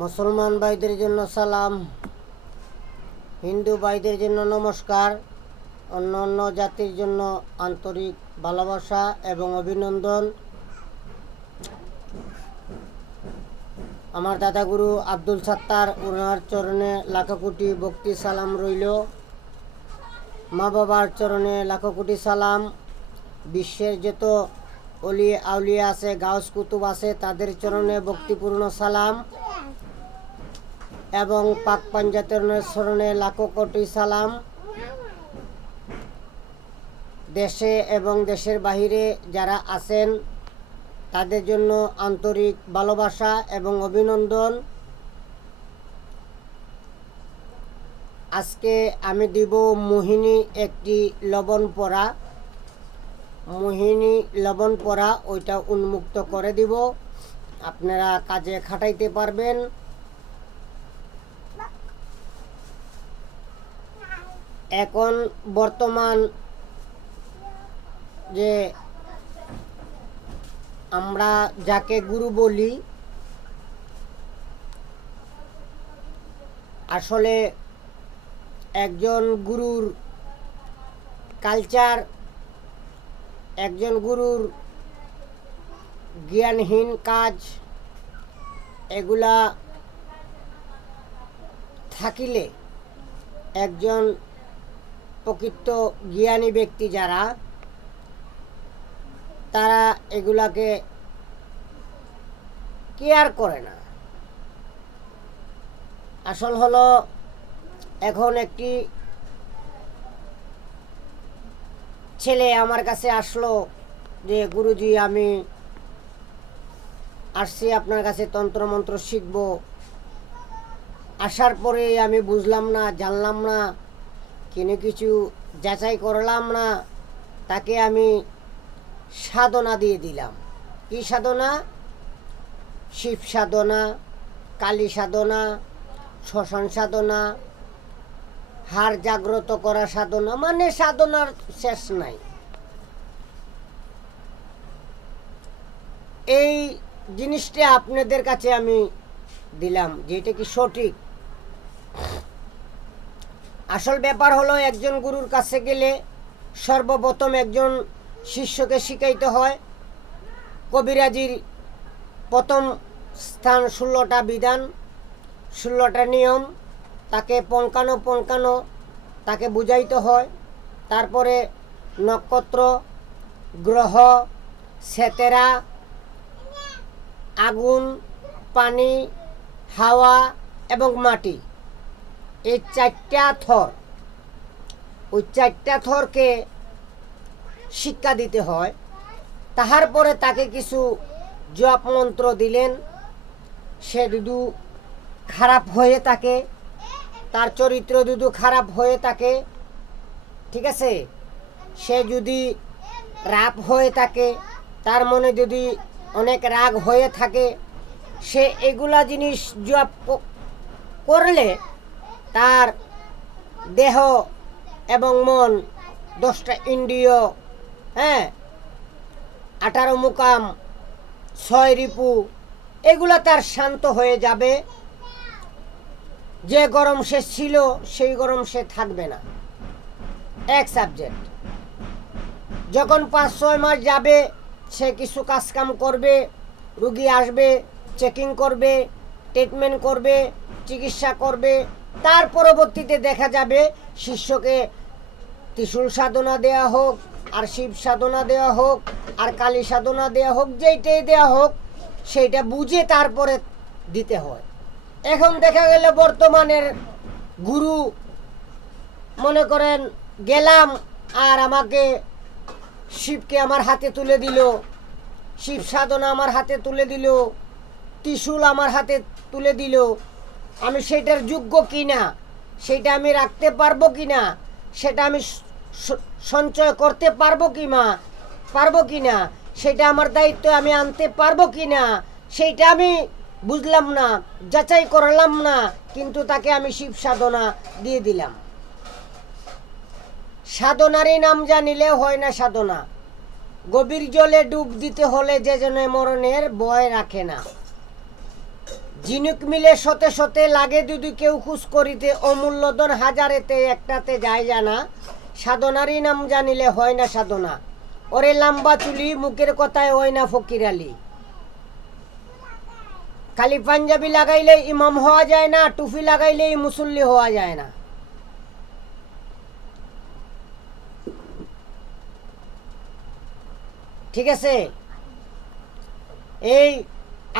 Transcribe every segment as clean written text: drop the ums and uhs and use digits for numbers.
মুসলমান ভাইদের জন্য সালাম, হিন্দু ভাইদের জন্য নমস্কার, অন্য অন্য জাতির জন্য আন্তরিক ভালোবাসা এবং অভিনন্দন। আমার দাদাগুরু আব্দুল সাত্তার ওনার চরণে লাখো কোটি ভক্তি সালাম রইল। মা বাবার চরণে লাখো কোটি সালাম। বিশ্বের যত অলি আউলিয়া আছে, গাউস কুতুব আছে, তাদের চরণে ভক্তিপূর্ণ সালাম এবং পাক পাঞ্জাতনের চরণে লাখো কোটি সালাম। দেশে এবং দেশের বাহিরে যারা আছেন তাদের জন্য আন্তরিক ভালোবাসা এবং অভিনন্দন। আজকে আমি দিব মোহিনী একটি লবণ পরা, মোহিনী লবণ পরা ওইটা উন্মুক্ত করে দিব, আপনারা কাজে খাটাইতে পারবেন। এখন বর্তমান যে আমরা যাকে গুরু বলি, আসলে একজন গুরুর কালচার, একজন গুরুর জ্ঞানহীন কাজ, এগুলা থাকিলে একজন প্রকৃত জ্ঞানী ব্যক্তি যারা, তারা এগুলাকে কেয়ার করে না। আসল হলো, এখন একটি ছেলে আমার কাছে আসলো যে গুরুজি আমি আসছি আপনার কাছে তন্ত্রমন্ত্র শিখব। আসার পরে আমি বুঝলাম না, জানলাম না, কিছু যাচাই করলাম না, তাকে আমি সাধনা দিয়ে দিলাম। কি সাধনা? শিব সাধনা, কালী সাধনা, শ্মশান সাধনা, হাড় জাগ্রত করা সাধনা, মানে সাধনার শেষ নাই। এই জিনিসটা আপনাদের কাছে আমি দিলাম যে এটা কি সঠিক। আসল ব্যাপার হলো, একজন গুরুর কাছে গেলে সর্বপ্রথম একজন শিষ্যকে শিখাইতে হয় কবিরাজির প্রথম স্থান, 16টা বিধান, 16টা নিয়ম, তাকে পঙ্কানো তাকে বুঝাইতে হয়। তারপরে নক্ষত্র, গ্রহ, সেতেরা, আগুন, পানি, হাওয়া এবং মাটি, এই 4টা থর, ওই 4টা থরকে শিক্ষা দিতে হয়। তাহার পরে তাকে কিছু জপ মন্ত্র দিলেন। সে যদি খারাপ হয়ে থাকে, তার চরিত্র যদি খারাপ হয়ে থাকে, ঠিক আছে, সে যদি রাগ হয়ে থাকে, তার মনে যদি অনেক রাগ হয়ে থাকে, সে এগুলা জিনিস জপ করলে তার দেহ এবং মন, 10টা ইন্দ্রিয়, 18 মুকাম, 6 রিপু, এগুলা তার শান্ত হয়ে যাবে। যে গরম সে ছিল সেই গরম সে থাকবে না। এক সাবজেক্ট। যখন 5-6 মাস যাবে, সে কিছু কাজকাম করবে, রুগী আসবে, চেকিং করবে, ট্রিটমেন্ট করবে, চিকিৎসা করবে। তার পরবর্তীতে দেখা যাবে শিষ্যকে ত্রিশূল সাধনা দেয়া হোক, আর শিব সাধনা দেওয়া হোক, আর কালী সাধনা দেওয়া হোক, যেইটাই দেওয়া হোক সেইটা বুঝে তারপরে দিতে হয়। এখন দেখা গেল বর্তমানের গুরু, মনে করেন গেলাম আর আমাকে শিবকে আমার হাতে তুলে দিল, শিব সাধনা আমার হাতে তুলে দিল, ত্রিশূল আমার হাতে তুলে দিল, আমি সেটার যোগ্য কিনা, সেটা আমি রাখতে পারবো কিনা, সেটা আমি সঞ্চয় করতে পারবো কিনা, সেটা আমার দায়িত্ব আমি আনতে পারবো কিনা, সেইটা আমি বুঝলাম না, যাচাই করলাম না, কিন্তু তাকে আমি শিব সাধনা দিয়ে দিলাম। সাধনারই নাম জানিলে হয় না সাধনা। গভীর জলে ডুব দিতে হলে যে জন্য মরণের ভয় রাখে না। জিনুক মিলে শতে শতে লাগে দুদু কেউ খুশ করিতে অমূল্য ধন হাজারেতে একটাতে যায় জানা সাধনারই নাম জানিলে হয় না সাধনা ওরে লম্বা চুলি মুখের কথায় হয় না ফকির আলী খালি পাঞ্জাবি লাগাইলে ইমাম হওয়া যায় না টুপি লাগাইলেই মুসল্লি হওয়া যায় না ঠিক আছে এই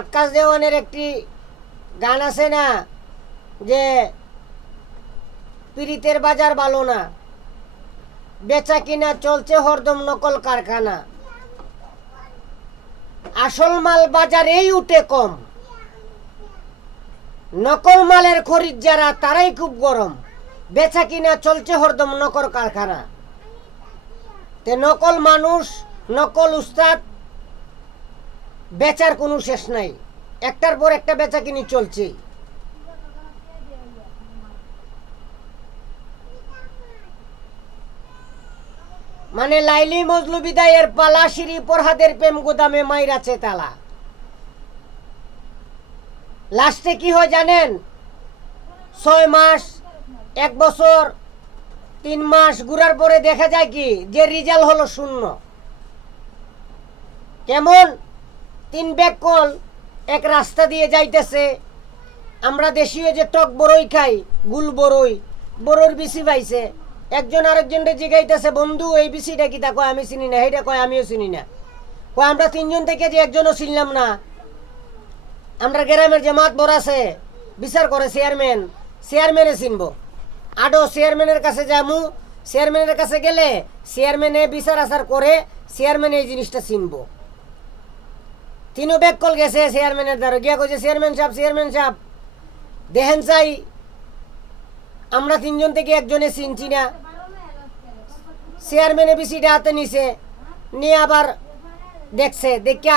আকাশ দেওয়ানের একটি গান আছে না যে পীড়িতের বাজার ভালো না বেচা কিনা চলছে হরদম নকল কারখানা আসল মাল বাজারেই উঠে কম নকল মালের খরিদ যারা তারাই খুব গরম বেচা কিনা চলছে হরদম নকল কারখানা তে নকল মানুষ নকল উস্তাদ বেচার কোনো শেষ নাই একটার পর একটা বেচা কিনি চলছে মানে লাইলি মজলু বিদায়ের পালা সিঁড়ি পরহাদের প্রেম গোদামে মাইরাছে তালা লাস্টে কি হয় জানেন 6 মাস 1 বছর 3 মাস ঘুরার পরে দেখা যায় কি যে রেজাল্ট হলো শূন্য কেমন 3 ব্যাগ কল এক রাস্তা দিয়ে যাইতেছে আমরা দেশীয় যে টক বড়ই খাই গুল বড়ই বড়র বিসি পাইছে একজন আরেকজনকে জিগাইতেছে বন্ধু এই বিসিটা কি তা কয় আমি চিনি না এইটা কয় আমিও চিনি না কয় আমরা 3 জন থেকে যে একজনও চিনলাম না আমরা গ্রামের যে মাত বড় আছে বিচার করে চেয়ারম্যানে চিনবো আডো চেয়ারম্যানের কাছে যামু চেয়ারম্যানের কাছে গেলে চেয়ারম্যানে বিচার আচার করে চেয়ারম্যান এই জিনিসটা চিনবো 3 ব্যাগ কল গেছে চেয়ারম্যানের দ্বারা গিয়া কইছে চেয়ারম্যান সাহেব দেখেন চাই আমরা 3 জন থেকে একজনে চিনছি না চেয়ারম্যানে বিসিটা হাতে নিছে নিয়ে আবার দেখছে দেখে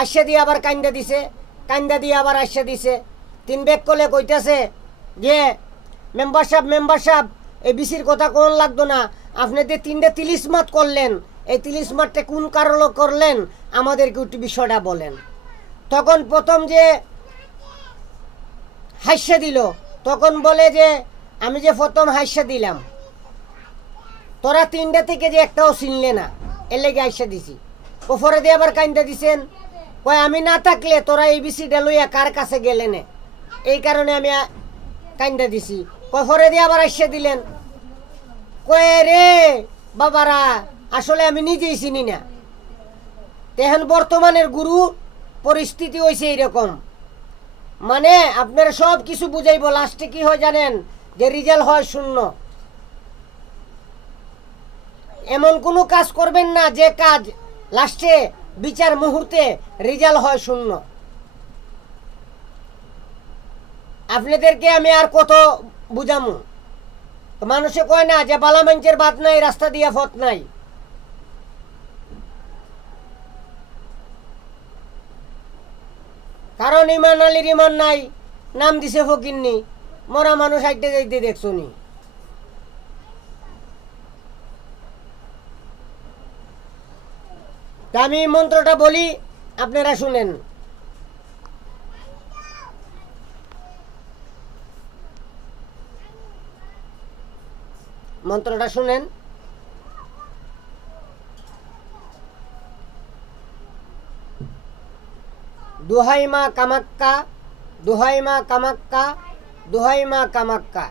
আইসা দিয়ে আবার কান্দা দিয়ে আবার আইসা দিছে 3 ব্যাগ কলে কইতাছে যে মেম্বার সাহেব এই বিসির কথা কোন লাগতো না আপনি যে 3টে 30 মাত করলেন এই 30 মাতটা কোন কারণে করলেন আমাদেরকে একটু বিষয়টা বলেন তখন প্রথম যে হাইসা দিল তখন বলে যে আমি যে প্রথম হাইসা দিলাম তোরা 3টে থেকে যে একটাও চিনলে না এর লেগে হাইসা দিছি ওপরে দিয়ে আবার কান্দা দিছেন কয় আমি না থাকলে তোরা এই বিসিটা লইয়া কার কাছে গেলে না এই কারণে আমি কান্দা দিছি ওপরে দিয়ে আবার হাইসা দিলেন কয় রে বাবারা আসলে আমি নিজেই চিনি না তেহেন বর্তমানের গুরু পরিস্থিতি হয়েছে এইরকম মানে আপনারা সব কিছু বুঝাইব লাস্টে কি হয় জানেন যে রেজাল্ট হয় শূন্য এমন কোনো কাজ করবেন না যে কাজ লাস্টে বিচার মুহূর্তে রেজাল্ট হয় শূন্য আপনাদেরকে আমি আর কত বুঝামু মানুষে কয় না যে বালা মানুষের বাত নাই রাস্তা দিয়া পথ নাই কারণ ইমান আলীর ইমান নাই নাম দিছে ফকিরনি মরা মানুষ হাইটে যাইতে দেখছনি আমি মন্ত্রটা বলি আপনারা শুনেন মন্ত্রটা শুনেন দোহাই মা কামাক্কা দোহাই মা কামাক্কা দোহাই মা কামাক্কা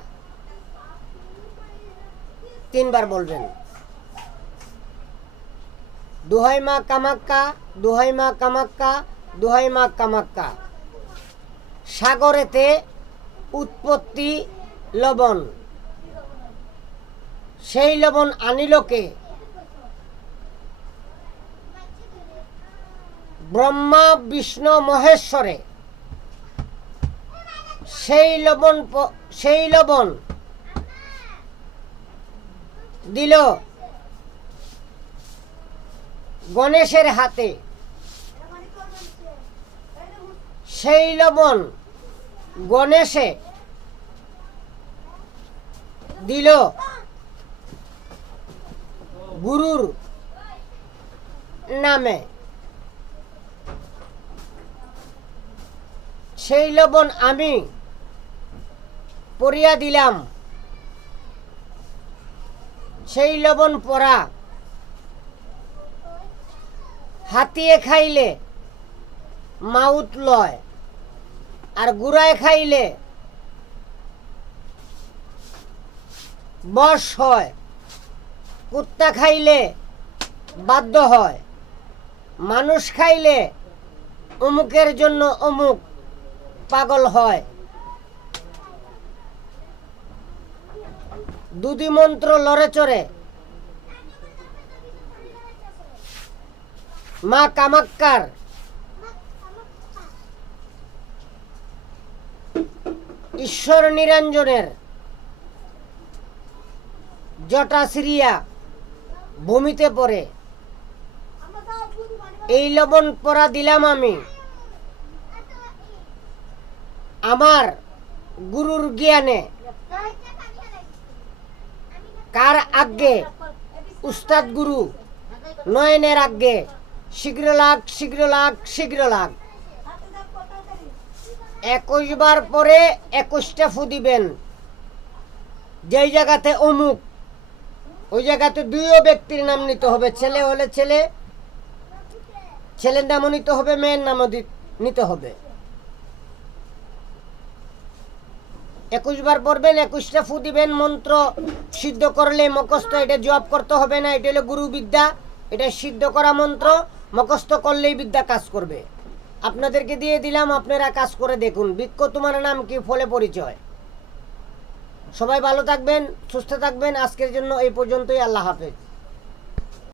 3 বার বলবেন দোহাই মা কামাক্কা দোহাই মা কামাক্কা দোহাই মা কামাক্কা সাগরেতে উৎপত্তি লবণ সেই লবণ আনিলকে ব্রহ্মা বিষ্ণু মহেশ্বরে সেই লবণ দিল গণেশের হাতে সেই লবণ গণেশে দিল গুরুর নামে সেই লবণ আমি পরিয়া দিলাম। সেই লবণ পরা হাতিয়ে খাইলে মাউত লয়, আর গুড়ায় খাইলে বশ হয়, কুত্তা খাইলে বাধ্য হয়, মানুষ খাইলে অমুকের জন্য অমুক পাগল হয়। দুদি মন্ত্র লড়ে চড়ে মা কামাক্কার ঈশ্বর নিরঞ্জনের জটা সিরিয়া ভূমিতে পড়ে এই লবণ পরা দিলাম আমি। আমার গুরুর জ্ঞানে কার আজ্ঞে উস্তাদ গুরু নয়নের আজ্ঞে শীঘ্র লাগ শীঘ্র লাগ শীঘ্র লাগ। 21 বার পরে 21টা ফু দিবেন। যেই জায়গাতে অমুক ওই জায়গাতে দুইও ব্যক্তির নাম নিতে হবে। ছেলে হলে ছেলে, ছেলের নামও নিতে হবে, মেয়ের নামও নিতে হবে। 21 বার পড়বেন, 21টা ফু দিবেন। মন্ত্র সিদ্ধ করলে মুখস্থ, এটা জপ করতে হবে না, এটা হলো গুরু বিদ্যা। এটা সিদ্ধ করা মন্ত্র, মুখস্থ করলেই বিদ্যা কাজ করবে। আপনাদেরকে দিয়ে দিলাম, আপনারা কাজ করে দেখুন। বৃক্ষ তোমার নাম কি, ফলে পরিচয়। সবাই ভালো থাকবেন, সুস্থ থাকবেন। আজকের জন্য এই পর্যন্তই। আল্লাহ হাফেজ।